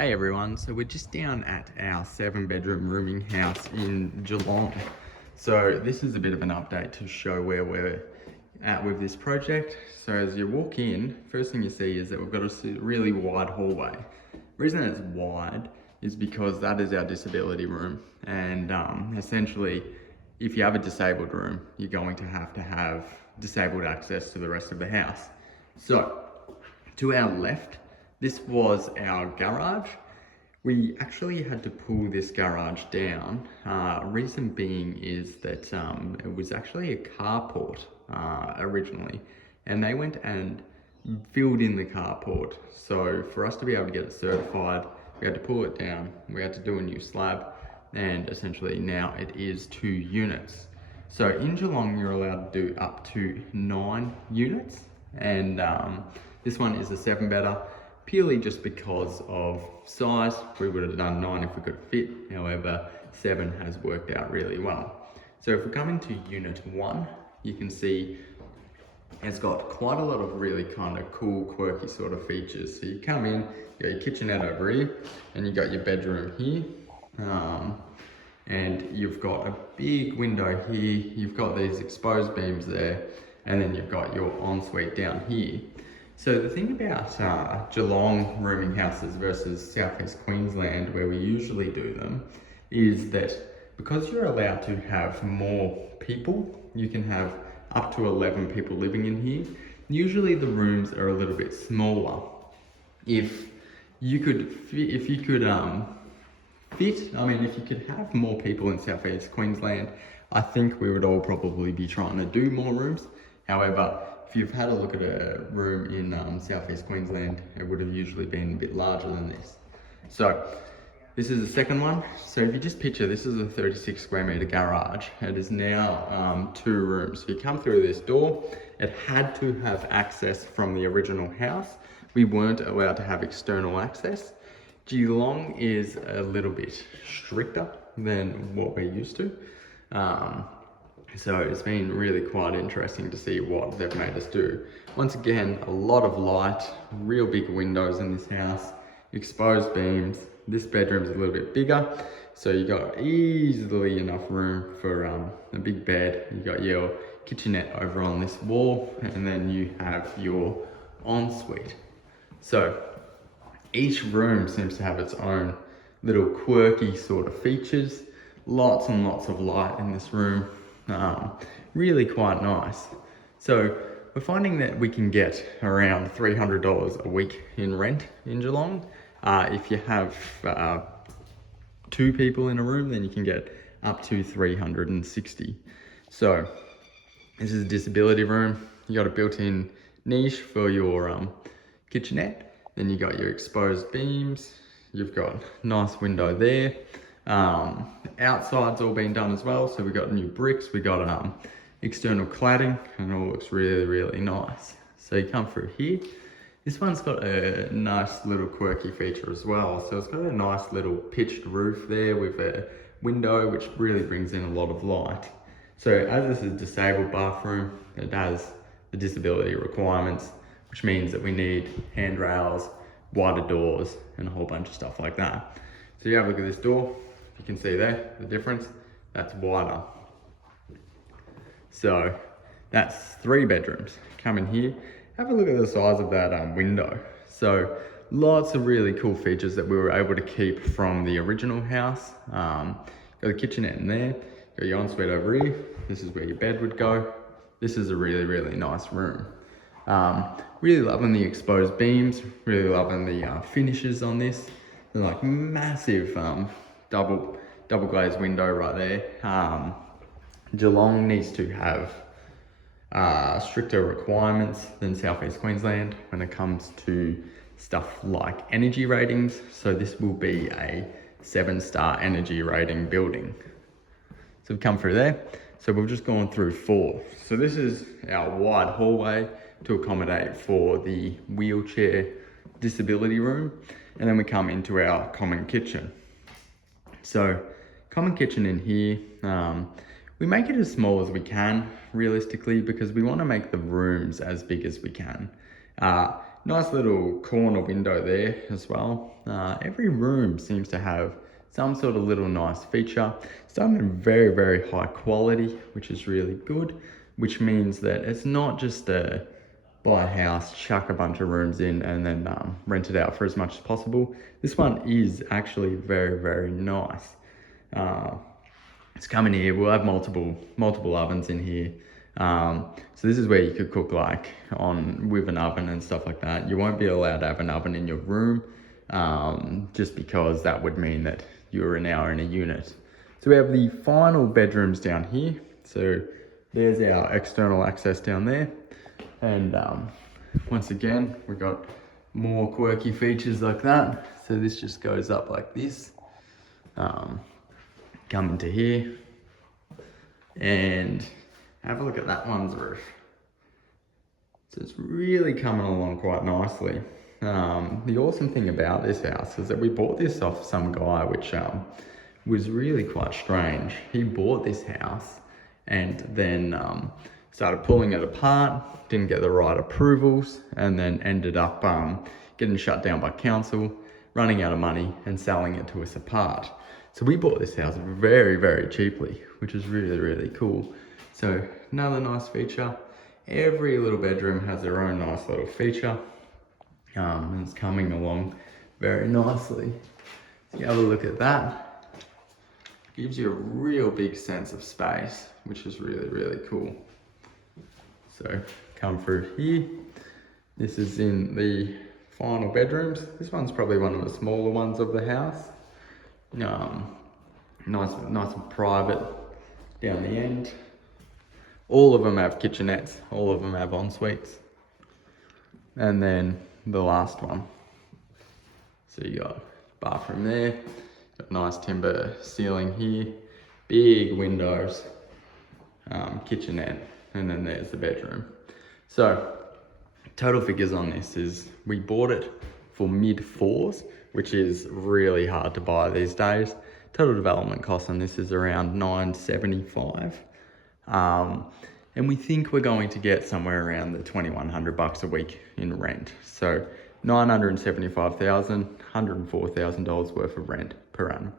Hey everyone, so we're just down at our 7-bedroom rooming house in Geelong. So this is a bit of an update to show where we're at with this project. So as you walk in, first thing you see is that we've got a really wide hallway. The reason it's wide is because that is our disability room. And essentially, if you have a disabled room, you're going to have disabled access to the rest of the house. So to our left, this was our garage. We actually had to pull this garage down. Reason being is that it was actually a carport originally, and they went and filled in the carport. So for us to be able to get it certified, we had to pull it down, we had to do a new slab, and essentially now it is 2 units. So in Geelong, you're allowed to do up to 9 units, and this one is a 7-bedder, purely just because of size. We would have done 9 if we could fit, however 7 has worked out really well. So if we come into unit 1, you can see it's got quite a lot of really kind of cool, quirky sort of features. So you come in, you got your kitchenette over here, and you got your bedroom here. And you've got a big window here, you've got these exposed beams there, and then you've got your ensuite down here. So the thing about Geelong rooming houses versus Southeast Queensland, where we usually do them, is that because you're allowed to have more people, you can have up to 11 people living in here. Usually the rooms are a little bit smaller. If you could have more people in Southeast Queensland, I think we would all probably be trying to do more rooms. However, if you've had a look at a room in Southeast Queensland, it would have usually been a bit larger than this. So this is the second one. So if you just picture, this is a 36 square meter garage. It is now 2 rooms. So you come through this door. It had to have access from the original house. We weren't allowed to have external access. Geelong is a little bit stricter than what we're used to. So it's been really quite interesting to see what they've made us do. Once again, a lot of light, real big windows in this house, exposed beams. This bedroom's a little bit bigger, so you got easily enough room for a big bed. You got your kitchenette over on this wall, and then you have your ensuite. So each room seems to have its own little quirky sort of features. Lots and lots of light in this room. Really quite nice. So we're finding that we can get around $300 a week in rent in Geelong. If you have 2 people in a room, then you can get up to $360. So this is a disability room. You got a built-in niche for your kitchenette. Then you got your exposed beams. You've got a nice window there. Outside's all been done as well, so we got new bricks, we got external cladding, and it all looks really, really nice. So you come through here. This one's got a nice little quirky feature as well. So it's got a nice little pitched roof there with a window, which really brings in a lot of light. So as this is a disabled bathroom, it has the disability requirements, which means that we need handrails, wider doors, and a whole bunch of stuff like that. So you have a look at this door. You can see there, the difference, that's wider. So that's 3 bedrooms. Come in here, have a look at the size of that window. So lots of really cool features that we were able to keep from the original house. Got the kitchenette in there, got your ensuite over here. This is where your bed would go. This is a really, really nice room. Really loving the exposed beams, really loving the finishes on this. They're like massive double glazed window right there. Geelong needs to have stricter requirements than Southeast Queensland when it comes to stuff like energy ratings. So this will be a 7-star energy rating building. So we've come through there. So we've just gone through 4. So this is our wide hallway to accommodate for the wheelchair disability room. And then we come into our common kitchen. So common kitchen in here, we make it as small as we can realistically, because we want to make the rooms as big as we can. Nice little corner window there as well. Every room seems to have some sort of little nice feature. It's done in very, very high quality, which is really good, which means that it's not just a buy a house, chuck a bunch of rooms in and then rent it out for as much as possible. This one is actually very, very nice. It's coming here, we'll have multiple ovens in here. So this is where you could cook like with an oven and stuff like that. You won't be allowed to have an oven in your room, just because that would mean that you're now in a unit. So we have the final bedrooms down here. So there's our external access down there. And once again, we've got more quirky features like that. So this just goes up like this. Come into here and have a look at that one's roof. So it's really coming along quite nicely. The awesome thing about this house is that we bought this off some guy, which was really quite strange. He bought this house and then started pulling it apart, didn't get the right approvals, and then ended up getting shut down by council, running out of money and selling it to us apart. So we bought this house very, very cheaply, which is really, really cool. So another nice feature. Every little bedroom has their own nice little feature. And it's coming along very nicely. So you have a look at that. Gives you a real big sense of space, which is really, really cool. So come through here. This is in the final bedrooms. This one's probably one of the smaller ones of the house. Nice and private down the end. All of them have kitchenettes. All of them have en-suites. And then the last one. So you got bathroom there. Got nice timber ceiling here. Big windows. Kitchenette. And then there's the bedroom. So total figures on this is we bought it for mid-4s, which is really hard to buy these days. Total development cost on this is around $975. And we think we're going to get somewhere around the $2,100 a week in rent. So $975,000, $104,000 worth of rent per annum.